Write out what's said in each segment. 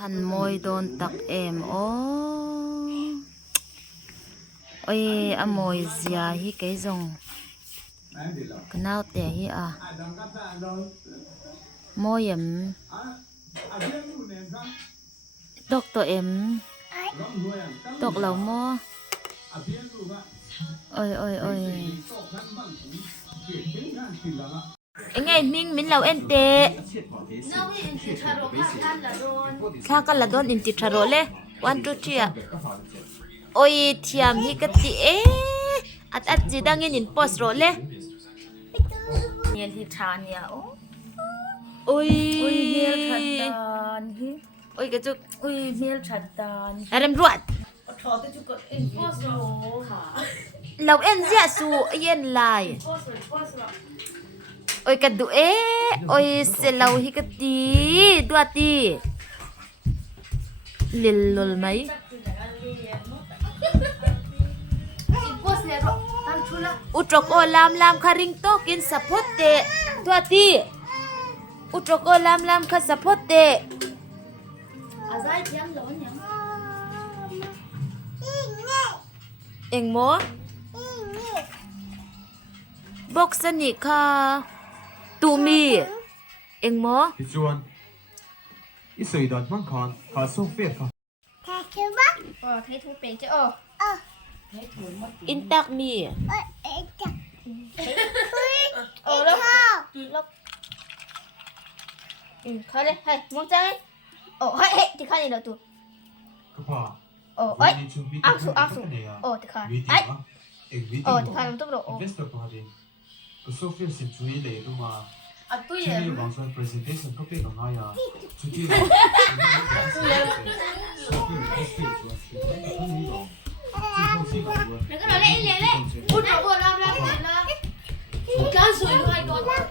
หันมวยโดนตักเอ็มโอ้เอ้ยอมวยเสียฮิเกยงกนาวเตะฮิอ่ะมวยเอ็มตกตัวเอ็มตกเหล่าโมเอ้ยไงมิงมินเราเอ็นเตะข้ากันละโดนอินติทาโรเลยวันจุดเชียโอ้ยเทียมฮิกติอัดจีดังเงินอินโพสโรเลยเนียนที่ชาเนี่ยโอ้ยเมียชัดดานโอ้ยกระจุกโอ้ยเมียชัดดานอะไรมรวดถอดจุกอินโพสโรค่ะเราเอ็นเสียสูเย็นลายโอ้ยกระดูโอ้ยเซลล์ฮิกตีดัวตีลิลลไหมอุตรโกลามคาริงโตกินสะพดเตดัวตีอุตรโกลามคาสะพดเตเอ็งโมบอกสนิค่ะตูมีเอ็งโมพี่จวนอีสุยดอนมังคอนขอโซเฟียค่ะถ่ายคือว่าเททูเป็นเจ้าอินตักมีจับแล้วเขาเลยให้มองใจให้ที่ข้านี่เราตัวก็พออักสุที่ข้าที่ข้ามันต้องรอเวสต์พอดีก็โซเฟียสิจุยเลยตัวมาตุ้ยที่วางส่วน presentation ก็เป็นของนายชุดที่แล้วก็เราเล่นเลยพูดเอาพูดเราการสวยด้วยก่อน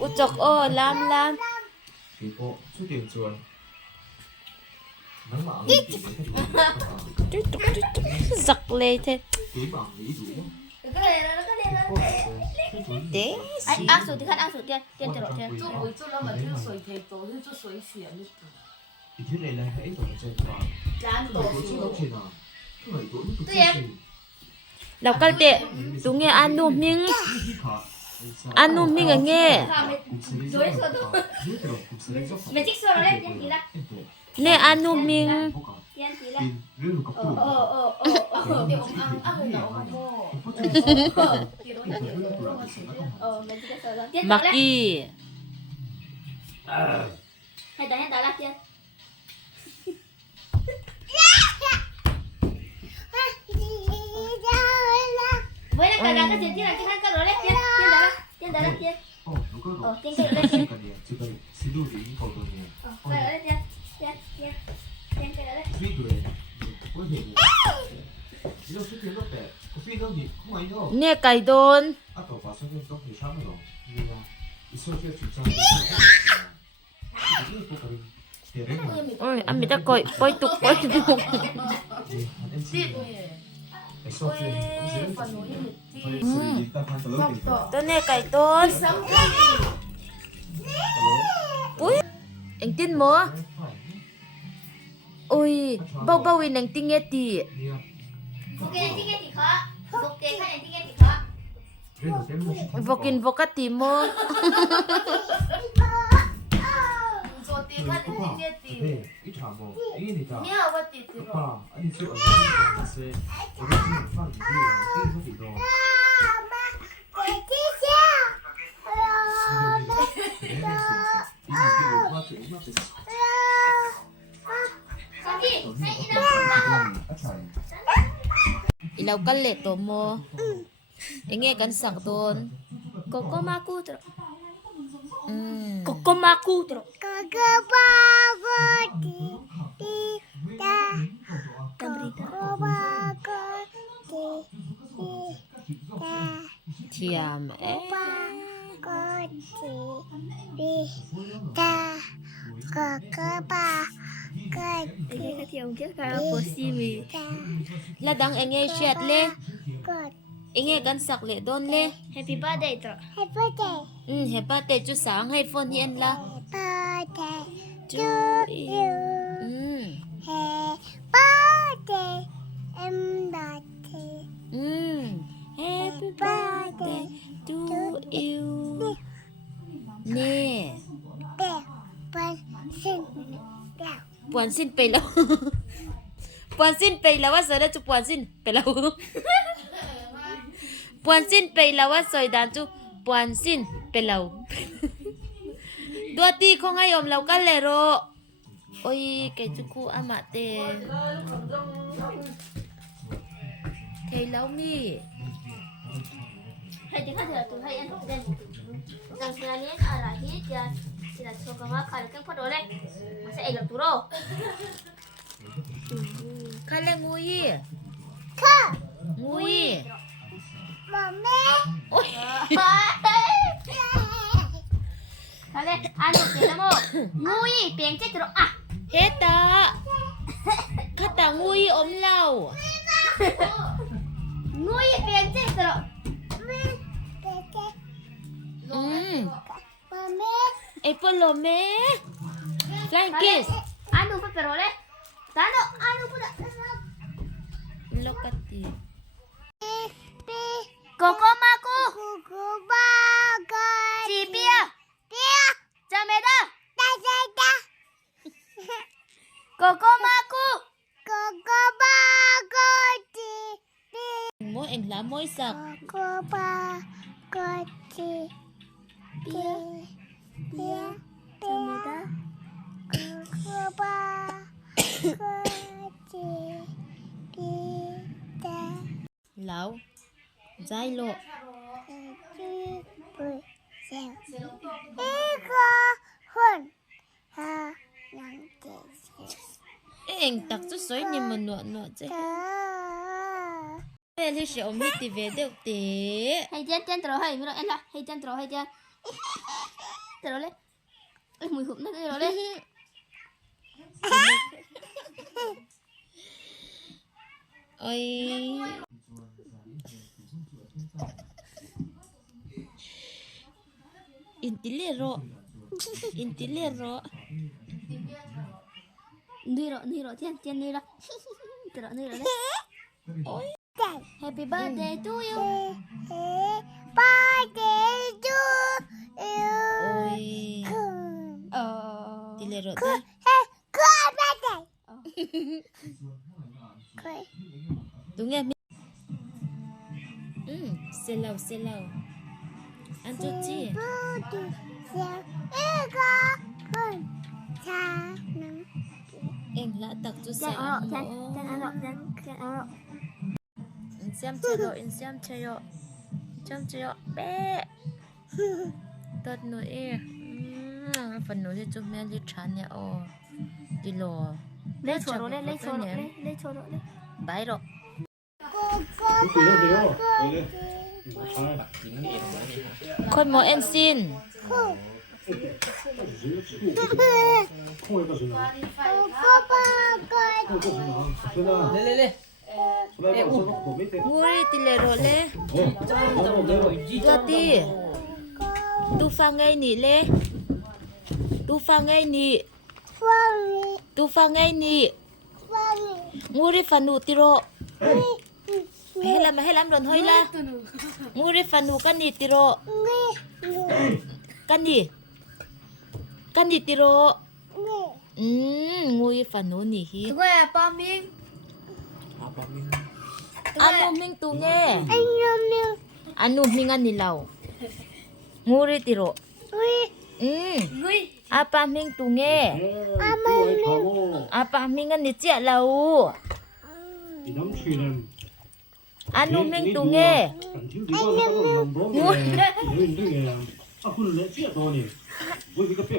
อุจกลามพี่พ่อชุดเดียวจวนสักเลยเถอะเด็อักสุที่ข้าอักสุเตี้ยจะหลอกเตี้ย做了嘛，这个水太多，就做水洗了。อีกที่ไหนเลยให้ตัวใจกว่าเราก็เตะตรงเงี้ยอันนุ่มมิงอย่างเงี้ยเนี่ยอันนุ่มมิงมักกี้ให้ตาละเตี้ยเว้ยแล้วกันก็เสียที่ไหนที่ข้างก็รอเล็กเตี้ยเตี้ยเตี้ยเตี้ยเตี้ยเตี้ยซิดูดีเขาตัวนี้ก็รอเล็กเตี้ยเตี้ยก็รอเล็กฟิกเลยว่าเห็นเราฟิกเรื่องแต่ฟิกเรื่องนี้ขโมยเนาะเนี่ยไก่โดนอ่ะต่อไปฉันต้องไปช้าไม่หรอกนี่นะอีโซเฟียจุดจ้าโอ้ยอันมีตะกอยปล่อยตุกปล่อยตุกตัวเนี่ยไก่โดนอุ้ยเอ็งตินหมออุ้ยเบาวินเอ็งติงเงตีโอเคที่เกติค่ะโอเคค่ะที่เกติค่ะวกิติโม一场梦，因为你知道，你好，我弟弟爸，你是我的是，我的这种放你这样，这个比较。我接下อีเรากันเล็ดตัวโมเอ็งเงี้ยกันสั่งโดนโกโก้มากูตรโกโก้มากูตรก็บ้าก็ดีตาก็บ้าก็ดีตาเทียมบ้าก็ดีตาก็บ้าก็ดีเทียมเกี่ยวกับโพสิมีแล้วดังเอ็งเงี้ยเชียดเล่เอ็งเงี้ยกันสักเล่โดนเล่ Happy birthday ตร Happy birthday Happy birthday จุดสางให้ฝนเย็นละ birthday to you เดี๋ยว ปวนสิ้นไปแล้ว ปวนสิ้นไปแล้วว่าสวยดาจุปวนสิ้นไปแล้ว ปวนสิ้นไปแล้วว่าสวยดาจุปวนสิ้นไปแล้ว ตัวตีคงให้ยอมเรากันเลยโรโอ้ยแกจุคูอามาเตเคยแล้วมี Hay tiếng hát thì là tụi hay ăn không đen. Rằng là nên ở lại hít thì là số cái hoa khai cái phát đồ đây. Mà sẽ ảnh tụi đâu. คันเลยงูยี่ ค่ะ งูยี่ มาแม่ โอ้ย Khai lên, ăn được tiền lắm không? Ngu gì, biển chết rồi à. เฮตาข้าตางูยี่อมเหล้า Ngu gì, biển chết rồi. แม่เด็ก อืม ๆมาแม่ เอปโลเมฟลัง Khai กิ lên, ส ăn được phát đồ đây. Tán đâu, ăn được phát đồ. โลกติ ปี Cô ma cô. กูกูบ้ากอด Chị bia. เปีย Cha mẹ đó. ตาตาตา Cô ma cô. กูกูบ้ากอดจีปี โมเอ็งลาโมยสัก กูบ้ากอดจีเปียเปียเปียกูกูบ้ากอดจีปีตา เหล้าใจโล จีปุยเซลอีกก็หุ่นฮายังเจ็บ เอ็งตักจุสวยนี่มันหนวดหนวดเจ้ เธอ เอ้ลิเชอมฮิติเวเดวเต Hay chân rồi, hay rồi em là hay chân rồi, hay chân. Rồi lên. Ê, mùi hụm nó rồi lên. โอ้ยอินติเลโรอินติเลโร Nuôi rồi, thiên nuôi rồi. Rồi nuôi rồi đấy. ใจ Happy birthday to you. เอ๊ะป้าเจ๊จูเอ โอ้ วย คุณ ติเลโร คุ เต ณเฮ้คุณป้าเจ๊คุณ ตุงเงี้ยมีเซลาเซลาอันจุจี บูดูเสียงอีกก็คุณชานัง เอ็งละตักจุใส่ Chân อั ở น rọ, โม chân ở rọ, chân ở rọ. อินเซียมเชโรอินเซียมเชโรจัมเชโรเป๊ะตัดหนูเอ๋ฝันหนูที่จุแม่ลิชันเนี่ยโอ้ดิโล Lấy chùa rồi lên, lấy chùa rồi lên, lấy chùa rồi lên. บายหรอก กูก็บ้ากอดจี คนหมอเอ็นซิน กูก็บ้ากอดจี งูริติเลโรเลตัวตีตูฟังไงนี่เลตูฟังไงนี่ ฟังนี่ ตูฟังไงนี่ ฟังนี่ งูริฟันูติโร นี่ มาให้ลำรอนห้อยละงูริฟันูกันนี่ติโร นี่ กันนี่ติโร นี่ งูริฟันูนี่ฮี Tụi ơi, ba miếng. อันนูมิงตูเง ไอ้ยมนี่ อันนูมิงอันนี่เรางูริติโร อุ้ย Ngươi. อาปามิงตูเง อามันนี่ อาปามิงอันนี่เจ้าเราอันนูมิงตูเง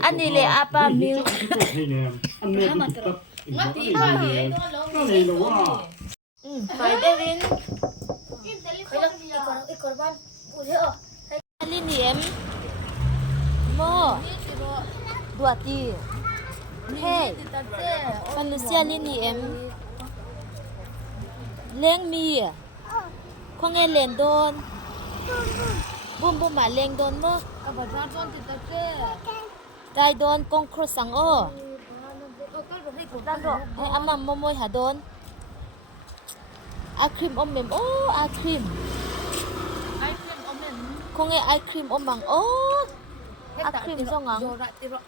อันนี้เลยอาปามิง ไปเดวิน Khởi động, đi còn ban. Ủa thế à? ลินเอ็มโมดัวตีเฮ้มันลูเซียลินเอ็มเลี้ยงมีคงเงเล่นโดนบุ้มมาเลี้ยงโดนโม À, bà ra con thì ta chê. ใจโดนกงครสังโอ Ô, tôi rồi đi cùng ta rồi. ให้อามัมโมโมยหาโดนอาครีมอมเมมโอ้อาครีม Ai khuyên ông mình. คงเงไอครีมอมบังโอ้ Hết À, tạ khuyên thì sao rồi, ngắn? rồi lại thì rồi.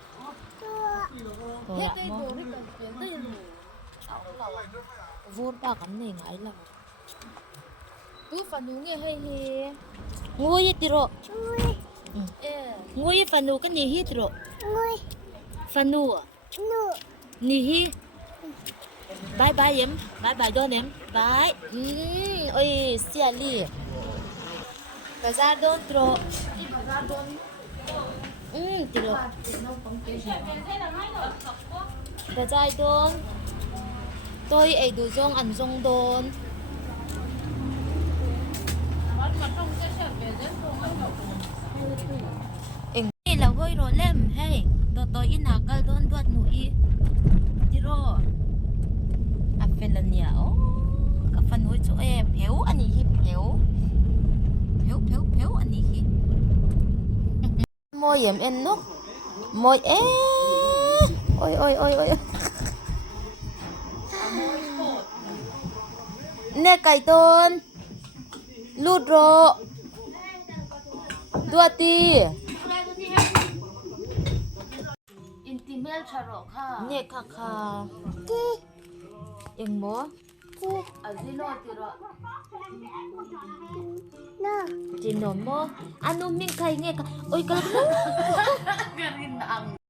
โหละ Hết โม đây rồi, hết rồi. Đây là vô ba cái này ngay là cứ phản ứng nghe hay he. ngồi tiro Ê, ngồi phanu cái này hi tiro Ngồi. phanu Nụ. ni hi bye bye em bye bye don em bye ôi xia li bazar don tiro tiro bazar don tôi ấy đồ dong ăn dong don Ê là hơi rồi lem hey tôi in hạ cái don đoạt nụi tiro à phần lần nhỉ cả phần nụi chỗ em héo anh ấy héo héo héo héo anh ấy môi em nút môi ôi ôi ôi ôi nè cái tôn lút rô đua ti intimate charo kha. nè kha kha Đi. em bố Đi. Azino tiro. Nè. chỉ nổ mơ anh ôm mình khay nghe cả ôi cái Garin na ang